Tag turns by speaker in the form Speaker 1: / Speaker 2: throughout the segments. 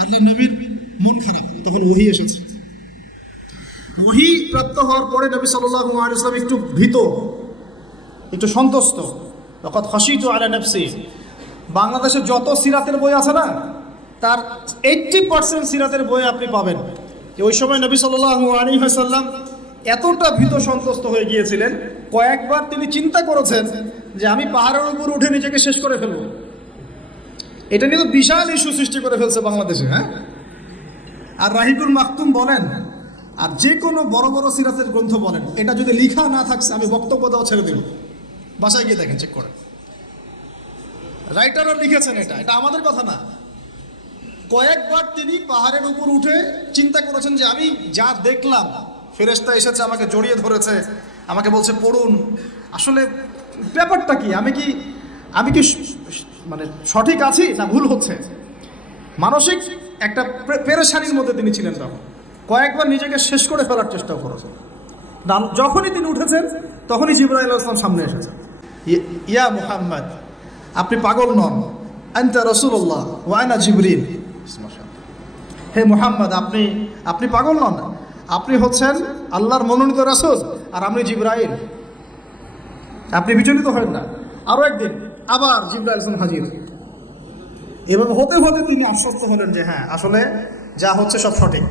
Speaker 1: আল্লাহ নবীর মন খারাপ। তখন ওহি এসেছে। ওহি প্রাপ্ত হওয়ার পরে নবী ওয়াসাল্লাম একটু ভীত, একটু সন্তুষ্ট। তখন হাসিটু আলা নফসি। বাংলাদেশে যত সিরাতের বই আছে না, তার এইট্টি পার্সেন্ট সিরাতের বই আপনি পাবেন। ওই সময় নবী সাল্লাল্লাহু আলাইহি এতটা ভীত সন্তুষ্ট হয়ে গিয়েছিলেন, কয়েকবার তিনি চিন্তা করেছেন যে আমি পাহাড়ের উপর উঠে নিজেকে শেষ করে ফেলব। এটা নিয়ে তো বিশাল ইস্যু সৃষ্টি করে ফেলছে বাংলাদেশে হ্যাঁ? আর রাহিকুল মাকতুম বলেন, আর যে কোনো বড় বড় সিরাতের গ্রন্থ বলেন, এটা যদি লিখা না থাকছে, আমি বক্তব্য দেওয়া ছেড়ে দেব। বাসায় গিয়ে দেখেন চেক করে রাইটাররা লিখেছেন এটা এটা আমাদের কথা না। কয়েকবার তিনি পাহাড়ের উপর উঠে চিন্তা করেছেন যে আমি যা দেখলাম, ফেরেশতা এসেছে, আমাকে জড়িয়ে ধরেছে, আমাকে বলছে, পড়ুন। আসলে ব্যাপারটা কি? আমি কি আমি কি মানে সঠিক আছি না ভুল হচ্ছে? মানসিক একটা পেরেশানির মধ্যে তিনি ছিলেন তখন। কয়েকবার নিজেকে শেষ করে ফেলার চেষ্টাও করেছেন। যখনই তিনি উঠেছেন, তখনই জিব্রাইল ইসলাম সামনে এসেছেন। ইয়া মুহাম্মদ, আপনি পাগল নন। আনতা রসুল্লাহ ওয়ানা জিবরিন হে মুহাম্মদ, আপনি আপনি পাগল নন। আপনি হচ্ছেন আল্লাহর মনোনীত রাসূল আর আপনি জিব্রাইল। আপনি বিচলিত হন না। আরও একদিন আবার জিব্রাইল ইসলাম হাজির। এবং হতে হতে তিনি আশ্বস্ত হলেন যে হ্যাঁ আসলে যা হচ্ছে সব সঠিক।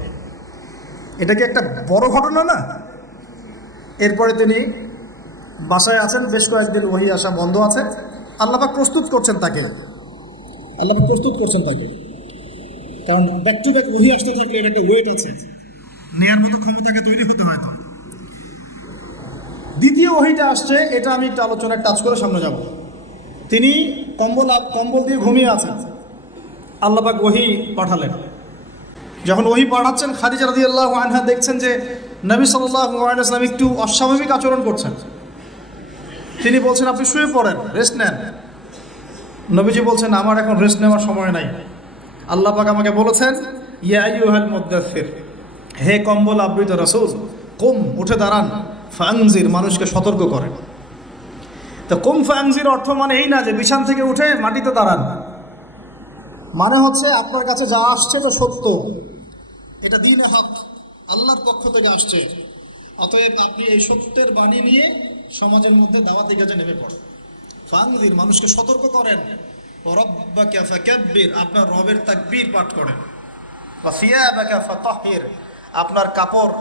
Speaker 1: এটা কি একটা বড় ঘটনা না? এরপরে তিনি বাসায় আছেন, বেশ কয়েকদিন ওহি আসা বন্ধ আছে। আল্লাপাক প্রস্তুত করছেন তাকে। আল্লাপাক প্রস্তুত করছেন তাকে। কারণ ব্যাক টু ব্যাক ওহি আসতে থাকলে এর একটা ওয়েট আছে। নেয়ার মতো ক্ষমতাকে তৈরি হতে হয়। দ্বিতীয় ওহিটা আসছে, এটা আমি একটু আলোচনায় টাচ করে সামনে যাব। তিনি কম্বল কম্বল দিয়ে ঘুমিয়ে আছেন। আল্লাপাক ওহি পাঠালেন। যখন ওহি পাঠাচ্ছেন, খাদিজা রাদি আল্লাহ আনহা দেখছেন যে নবী সাল্লাম একটু অস্বাভাবিক আচরণ করছেন। তিনি বলছেন, আপনি শুয়ে পড়েন রেস্ট নেন। নবীজি বলছেন, আমার এখন রেস্ট নেওয়ার সময় নাই। আল্লাহ পাক আমাকে বলেছেন, ইয়া মুদ্দাসসির হে কম্বল আবৃত রাসূল, কুম, উঠে দাঁড়ান ফাংজির মানুষকে সতর্ক করেন। তো কুম ফাংজির অর্থ মানে এই না যে বিছান থেকে উঠে মাটিতে দাঁড়ান। মানে হচ্ছে আপনার কাছে যা আসছে তো সত্য। এটা দিন হক, আল্লাহর পক্ষ থেকে আসছে। অতএব আপনি এই সত্যের বাণী নিয়ে সমাজের মধ্যে দাওয়াতি কাজে নেমে পড়েন। ফাংজির মানুষকে সতর্ক করেন। আপনার রবের তাকবীর পাঠ করেন। আপনার কাপড়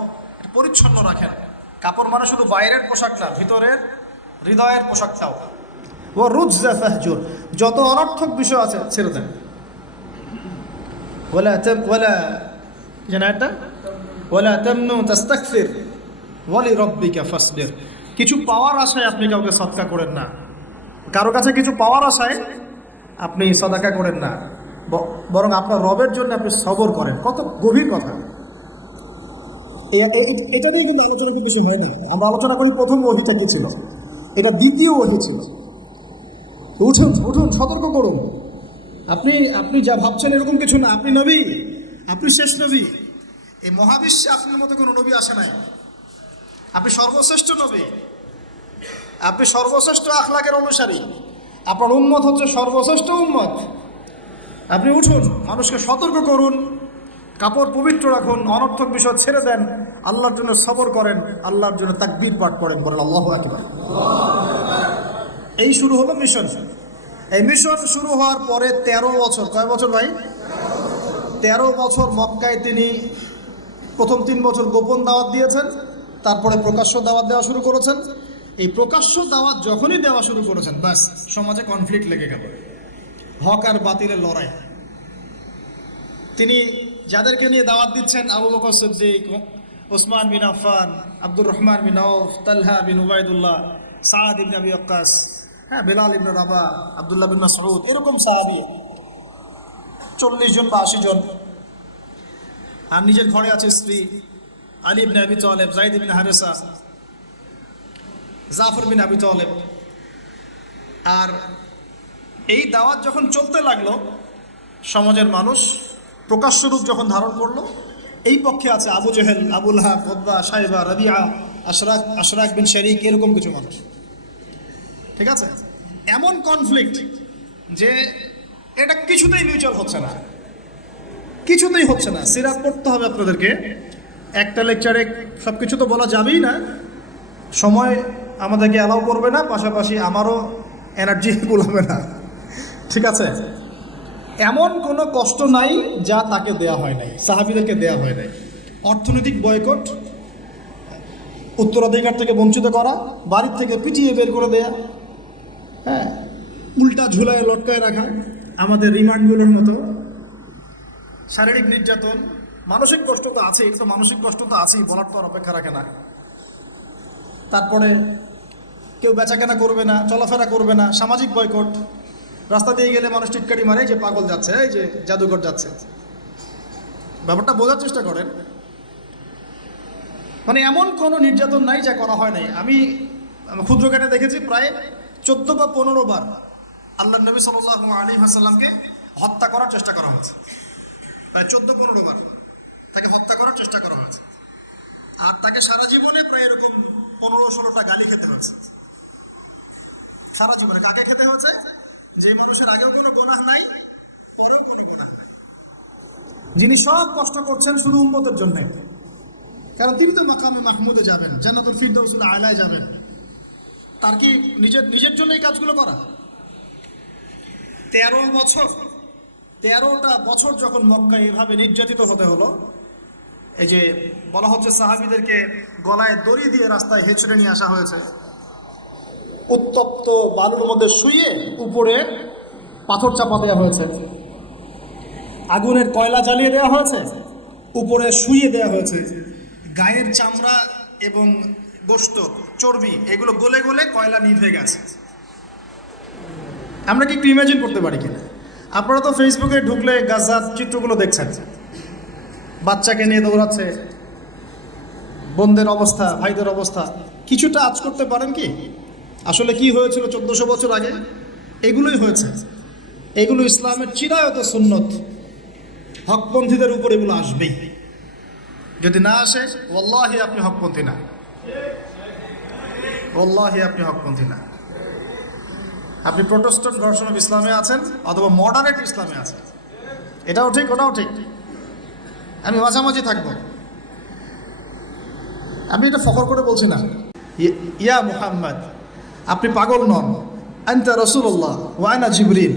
Speaker 1: পরিচ্ছন্ন রাখেন। কাপড় মানে শুধু বাইরের পোশাক না, ভিতরের হৃদয়ের পোশাকটাও। ও রুজা ফাহজুর যত অনর্থক বিষয় আছে, ছেড়ে দেন। ওলা ওলা যেন একটা ওলা কিছু পাওয়ার আশায় আপনি কাউকে সৎকা করেন না। কারও কাছে কিছু পাওয়ার আশায় আপনি সদাকা করেন না। বরং আপনার রবের জন্য আপনি সবর করেন। কত গভীর কথা। এটা নিয়ে কিন্তু আলোচনা খুব বেশি হয় না। আমরা আলোচনা করি প্রথম ওহিটা কি ছিল? এটা দ্বিতীয় ওহি ছিল। উঠুন উঠুন সতর্ক করুন। আপনি আপনি যা ভাবছেন এরকম কিছু না আপনি নবী আপনি শেষ নবী। এই মহাবিশ্বে আপনার মতো কোনো নবী আসে নাই। আপনি সর্বশ্রেষ্ঠ নবী। আপনি সর্বশ্রেষ্ঠ আখলাকের অনুসারী। আপনার উন্মত হচ্ছে সর্বশ্রেষ্ঠ উন্মত আপনি উঠুন মানুষকে সতর্ক করুন কাপড় পবিত্র রাখুন অনর্থক বিষয় ছেড়ে দেন। আল্লাহর জন্য সবর করেন, আল্লাহর জন্য তাকবীর পাঠ করেন বলেন আল্লাহ একবার এই শুরু হলো মিশন এই মিশন শুরু হওয়ার পরে তেরো বছর, কয় বছর ভাই? তেরো বছর মক্কায় তিনি প্রথম তিন বছর গোপন দাওয়াত দিয়েছেন, তারপরে প্রকাশ্য দাওয়াত দেওয়া শুরু করেছেন। এই প্রকাশ্য দাওয়াত যখনই দেওয়া শুরু করেছেন, ব্যাস, সমাজে কনফ্লিক্ট লেগে গেল। হক আর বাতিলের লড়াই। তিনি যাদেরকে নিয়ে দাওয়াত দিচ্ছেন, Abu Bakr Siddique Osman bin Affan, Abdur Rahman bin Auf, Talha bin Ubaidullah Saad ibn Abi Waqqas হ্যাঁ বেলাল ইবনে রাবা, আবদুল্লাহ বিন মাসউদ, এরকম সাহাবী। চল্লিশ জন বা আশি জন। আর নিজের ঘরে আছে স্ত্রী, আলী ইবনে আবি তালেব জাইদ ইবনে হারেসা, জাফর বিন আবি তালেব। আর এই দাওয়াত যখন চলতে লাগল, সমাজের মানুষ প্রকাশ্য রূপ যখন ধারণ করল এই পক্ষে আছে আবু জেহেল, আবুল হা পদ্মা সাহেবা রবিয়া আশরাক আশরাক বিন শরিক, এরকম কিছু মানুষ। ঠিক আছে? এমন কনফ্লিক্ট যে এটা কিছুতেই মিউচুয়াল হচ্ছে না। কিছুতেই হচ্ছে না। সিরাত পড়তে হবে আপনাদেরকে। একটা লেকচারে সব কিছু তো বলা যাবেই না। সময় আমাদেরকে অ্যালাউ করবে না, পাশাপাশি আমারও এনার্জি কুলাবে না। ঠিক আছে? এমন কোনো কষ্ট নাই যা তাকে দেয়া হয় নাই, সাহাবিদেরকে দেয়া হয় নাই। অর্থনৈতিক বয়কট, উত্তরাধিকার থেকে বঞ্চিত করা, বাড়ির থেকে পিটিয়ে বের করে দেয়া হ্যাঁ উল্টা ঝুলায় লটকায় রাখা, আমাদের রিমান্ডগুলোর মতো, শারীরিক নির্যাতন, মানসিক কষ্ট তো আছেই তো মানসিক কষ্ট তো আছেই, বলার পর অপেক্ষা রাখে না। তারপরে কেউ বেচাকেনা করবে না, চলাফেরা করবে না, সামাজিক বয়কট রাস্তা দিয়ে গেলে মানুষ টিটকারি মারে যে পাগল যাচ্ছে, এই যে জাদুঘর যাচ্ছে। ব্যাপারটা বোঝার চেষ্টা করেন। মানে এমন কোনো নির্যাতন নাই যা করা হয় নাই। আমি ক্ষুদ্র কেটে দেখেছি প্রায় চোদ্দ বা পনেরো বার আল্লাহ নবী সাল্লাহ আলী হাসাল্লামকে হত্যা করার চেষ্টা করা হয়েছে। প্রায় চোদ্দ, পনেরো বার তাকে হত্যা করার চেষ্টা করা হয়েছে। আর তাকে সারা জীবনে প্রায় এরকম পনেরো, ষোলোটা গালি খেতে হয়েছে সারা জীবনে কাকে খেতে হয়েছে? যে মানুষের আগেও কোনো গোনাহ নাই পরেও কোনো গোনাহ নাই। যিনি সব কষ্ট করছেন শুধু উন্মতের জন্য। কারণ তিনি তো মাকামে মাহমুদে যাবেন জান্নাতুল ফিরদৌসুল আলায় যাবেন। তার কি নিজের নিজের জন্য এই কাজগুলো করা? তেরো বছর। তেরোটা বছর যখন মক্কা এভাবে নির্যাতিত হতে হলো এই যে বলা হচ্ছে সাহাবিদেরকে গলায় দড়ি দিয়ে রাস্তায় হেঁচড়ে নিয়ে আসা হয়েছে। উত্তপ্ত বালুর মধ্যে শুয়ে উপরে পাথর চাপা দেওয়া হয়েছে। আগুনের কয়লা জ্বালিয়ে দেওয়া হয়েছে। উপরে শুয়ে দেওয়া হয়েছে। গায়ের চামড়া এবং গোস্ত, চর্বি, এগুলো গলে গলে কয়লা নিভে গেছে। আমরা কি একটু ইমাজিন করতে পারি কিনা? আপনারা তো ফেসবুকে ঢুকলে গাজার চিত্রগুলো দেখছেন। বাচ্চাকে নিয়ে দৌড়াচ্ছে। বোনদের অবস্থা, ভাইদের অবস্থা। কিছুটা আজ করতে পারেন কি? আসলে কি হয়েছিল চোদ্দশো বছর আগে? এগুলোই হয়েছে। এগুলো ইসলামের চিরায়ত সুন্নত। হকপন্থীদের উপর এগুলো আসবেই। যদি না আসে ওল্লাহি আপনি হকপন্থী না। ওল্লাহি আপনি হকপন্থী না। আপনি প্রোটেস্ট্যান্ট ভার্সন অফ ইসলামে আছেন অথবা মডারেট ইসলামে আছেন। এটাও ঠিক, ওটাও ঠিক। আমি মাঝামাঝি থাকব। আমি এটা ফখর করে বলছি না। ইয়া মুহাম্মদ আপনি পাগল নন। আন্তা রসুল্লাহ ওয়ানা জিবরিন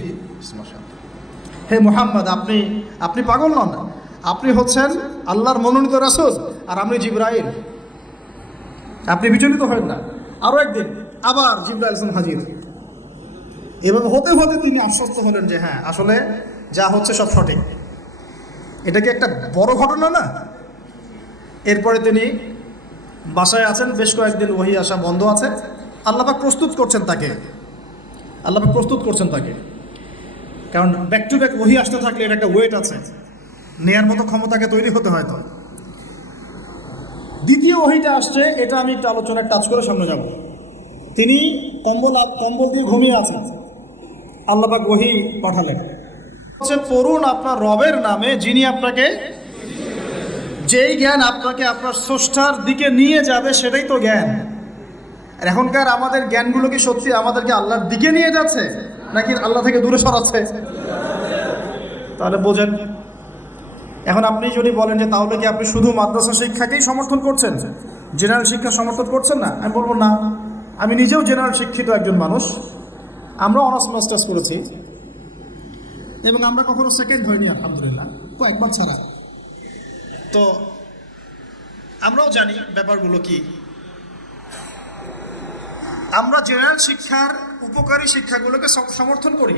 Speaker 1: হে মোহাম্মদ, আপনি আপনি পাগল নন। আপনি হচ্ছেন আল্লাহর মনোনীত রাসূল আর আমি জিব্রাইল। আপনি বিচলিত হবেন না। আরও একদিন আবার জিব্রাইল ইসলাম হাজির। এবং হতে হতে তিনি আশ্বস্ত হলেন যে হ্যাঁ আসলে যা হচ্ছে সব সঠিক। এটা কি একটা বড় ঘটনা না? এরপরে তিনি বাসায় আছেন, বেশ কয়েকদিন ওহি আসা বন্ধ আছে। আল্লাপাক প্রস্তুত করছেন তাকে। আল্লাপাক প্রস্তুত করছেন তাকে। কারণ ব্যাক টু ব্যাক ওহি আসতে থাকলে এটা একটা ওয়েট আছে। নেয়ার মতো ক্ষমতাকে তৈরি হতে হয় তো। দ্বিতীয় ওহিটা আসছে, এটা আমি একটু আলোচনায় টাচ করে সামনে যাব। তিনি কম্বল কম্বল দিয়ে ঘুমিয়ে আছেন। আল্লাপাক ওহি পাঠালেন। হচ্ছে পড়ুন আপনার রবের নামে, যিনি আপনাকে যেই জ্ঞান আপনাকে আপনার স্রষ্টার দিকে নিয়ে যাবে, সেটাই তো জ্ঞান। আর এখনকার আমাদের জ্ঞানগুলো কি সত্যি আমাদেরকে আল্লাহর দিকে নিয়ে যাচ্ছে, নাকি আল্লাহ থেকে দূরে সরাচ্ছে? তাহলে বোঝেন, এখন আপনি যদি বলেন যে তাহলে কি আপনি শুধু মাদ্রাসা শিক্ষাকেই সমর্থন করছেন? জেনারেল শিক্ষা সমর্থন করছেন না? আমি বলব না। আমি নিজেও জেনারেল শিক্ষিত একজন মানুষ। আমরা অনার্স মাস্টার্স করেছি। এবং আমরা কখনো সেকেন্ড হয়নি আলহামদুলিল্লাহ। কয়েকবার ছাড়া। তো আমরাও জানি ব্যাপারগুলো কি। আমরা জেনারেল শিক্ষার উপকারী শিক্ষাগুলোকে সমর্থন করি।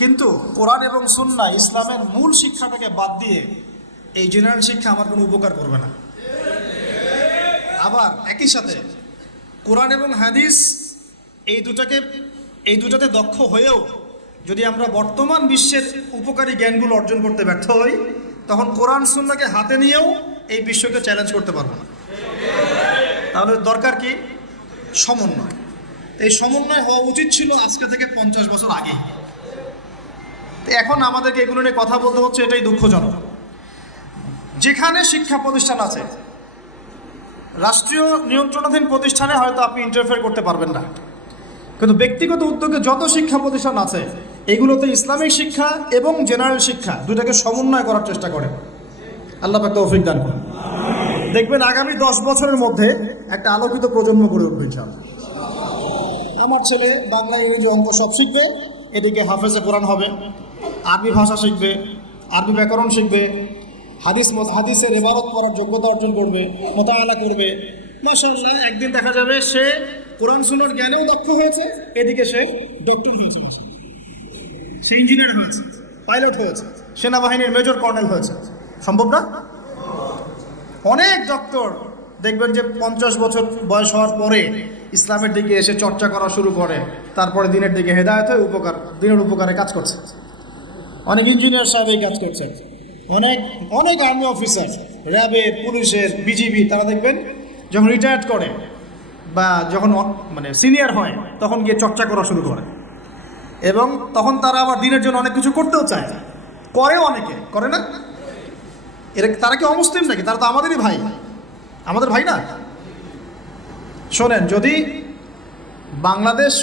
Speaker 1: কিন্তু কোরআন এবং সুন্না ইসলামের মূল শিক্ষাটাকে বাদ দিয়ে এই জেনারেল শিক্ষা আমার কোনো উপকার করবে না। আবার একই সাথে কোরআন এবং হাদিস এই দুটাকে, এই দুটাতে দক্ষ হয়েও যদি আমরা বর্তমান বিশ্বের উপকারী জ্ঞানগুলো অর্জন করতে ব্যর্থ হই, তখন কোরআন সুন্নাকে হাতে নিয়েও এই বিশ্বকে চ্যালেঞ্জ করতে পারব না। তাহলে দরকার কি? সমন্বয়। এই সমন্বয় হওয়া উচিত ছিল আজকে থেকে পঞ্চাশ বছর আগে। এখন আমাদেরকে এগুলো নিয়ে কথা বলতে হচ্ছে, এটাই দুঃখজনক। যেখানে শিক্ষা প্রতিষ্ঠান আছে, রাষ্ট্রীয় নিয়ন্ত্রণাধীন প্রতিষ্ঠানে হয়তো আপনি ইন্টারফেয়ার করতে পারবেন না। কিন্তু ব্যক্তিগত উদ্যোগে যত শিক্ষা প্রতিষ্ঠান আছে, এগুলোতে ইসলামিক শিক্ষা এবং জেনারেল শিক্ষা দুটাকে সমন্বয় করার চেষ্টা করে আল্লাহ তৌফিক দান করুন। দেখবেন আগামী দশ বছরের মধ্যে একটা আলোকিত প্রজন্ম গড়ে উঠবে আমার ছেলে বাংলা, ইংরেজি অঙ্ক সব শিখবে, এদিকে হাফেজে কোরআন হবে, আরবি ভাষা শিখবে, আরবি ব্যাকরণ শিখবে, হাদিস হাদিসের এবারত পড়ার যোগ্যতা অর্জন করবে, মোতাবেলা করবে। মাসাল্লাহ একদিন দেখা যাবে সে কোরআন শুনার জ্ঞানেও দক্ষ হয়েছে, এদিকে সে ডক্টর হয়েছে সে ইঞ্জিনিয়ার হয়েছে পাইলট হয়েছে, সেনাবাহিনীর মেজর কর্নেল হয়েছে। সম্ভব না? অনেক ডক্টর দেখবেন যে পঞ্চাশ বছর বয়স হওয়ার পরে ইসলামের দিকে এসে চর্চা করা শুরু করে। তারপরে দিনের দিকে হেদায়ত হয়ে উপকার, দিনের উপকারে কাজ করছে। অনেক ইঞ্জিনিয়ার সাহেব এই কাজ করছে। অনেক অনেক আর্মি অফিসার র্যাবের পুলিশের বিজিবি তারা দেখবেন যখন রিটায়ার্ড করে বা যখন মানে সিনিয়র হয়, তখন গিয়ে চর্চা করা শুরু করে। এবং তখন তারা আবার দিনের জন্য অনেক কিছু করতেও চায়। করে অনেকে, করে না? এরা তারা কি অমুসলিম নাকি? তারা তো আমাদেরই ভাই। আমাদের ভাই না? শোনেন, যদি বাংলাদেশ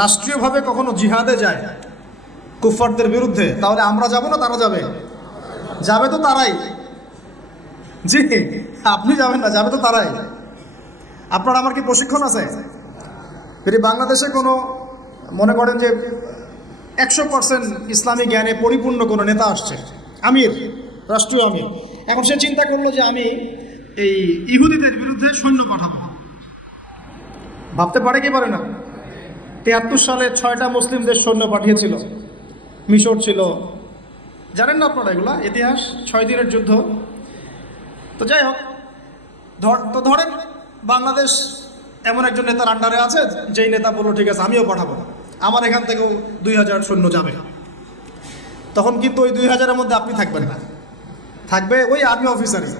Speaker 1: রাষ্ট্রীয়ভাবে কখনো জিহাদে যায় কুফারদের বিরুদ্ধে, তাহলে আমরা যাব না, তারা যাবে? যাবে তো তারাই। জি, আপনি যাবেন না, যাবে তো তারাই। আপনার আমার কি প্রশিক্ষণ আছে? যদি বাংলাদেশে কোনো, মনে করেন যে একশো পার্সেন্ট ইসলামী জ্ঞানে পরিপূর্ণ কোনো নেতা আসছে, আমির রাষ্ট্রীয় আমির। এখন সে চিন্তা করল যে আমি এই ইহুদিদের বিরুদ্ধে সৈন্য পাঠাবো। ভাবতে পারে কি পারে না? তিয়াত্তর সালে ছয়টা মুসলিম দেশ সৈন্য পাঠিয়েছিল। মিশর ছিল। জানেন না আপনারা এগুলা? ইতিহাস, ছয় দিনের যুদ্ধ। তো যাই হোক, ধর, তো ধরেন বাংলাদেশ এমন একজন নেতার আন্ডারে আছে, যেই নেতা বলল, ঠিক আছে, আমিও পাঠাবো আমার এখান থেকেও দুই হাজার সৈন্য যাবে। তখন কিন্তু ওই দুই হাজারের মধ্যে আপনি থাকবেন না। থাকবে ওই আর্মি অফিসারই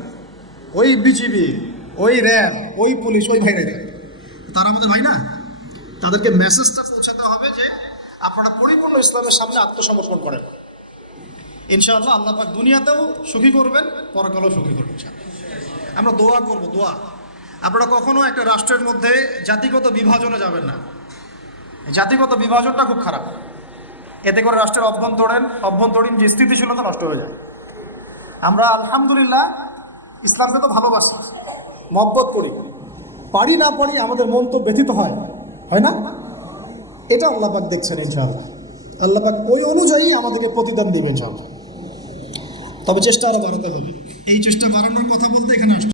Speaker 1: ওই বিজিবি ওই র্যাব, ওই পুলিশ, ওই ভাইরা তারা আমাদের ভাই না, তাদেরকে মেসেজটা পৌঁছাতে হবে যে আপনারা পরিপূর্ণ ইসলামের সামনে আত্মসমর্পণ করেন। ইনশাআল্লাহ আল্লাহ পাক দুনিয়াতেও সুখী করবেন, পরকালেও সুখী করবেন আমরা দোয়া করব, দোয়া। আপনারা কখনো একটা রাষ্ট্রের মধ্যে জাতিগত বিভাজনে যাবেন না। জাতিগত বিভাজনটা খুব খারাপ। এতে করে রাষ্ট্রের অভ্যন্তরীণ অভ্যন্তরীণ যে স্থিতিশীলতা নষ্ট হয়ে যায়। আমরা আলহামদুলিল্লাহ ইসলামকে তো ভালোবাসি, মহব্বত করি। পারি না পারি আমাদের মন তো ব্যথিত হয় হয় না? এটা আল্লাপাক দেখছেন ইনশাআল্লাহ। আল্লাপাক ওই অনুযায়ী আমাদেরকে প্রতিদান দিবেন ইনশাআল্লাহ। তবে চেষ্টা আরও বাড়াতে হবে। এই চেষ্টা বাড়ানোর কথা বলতে এখানে আসছে।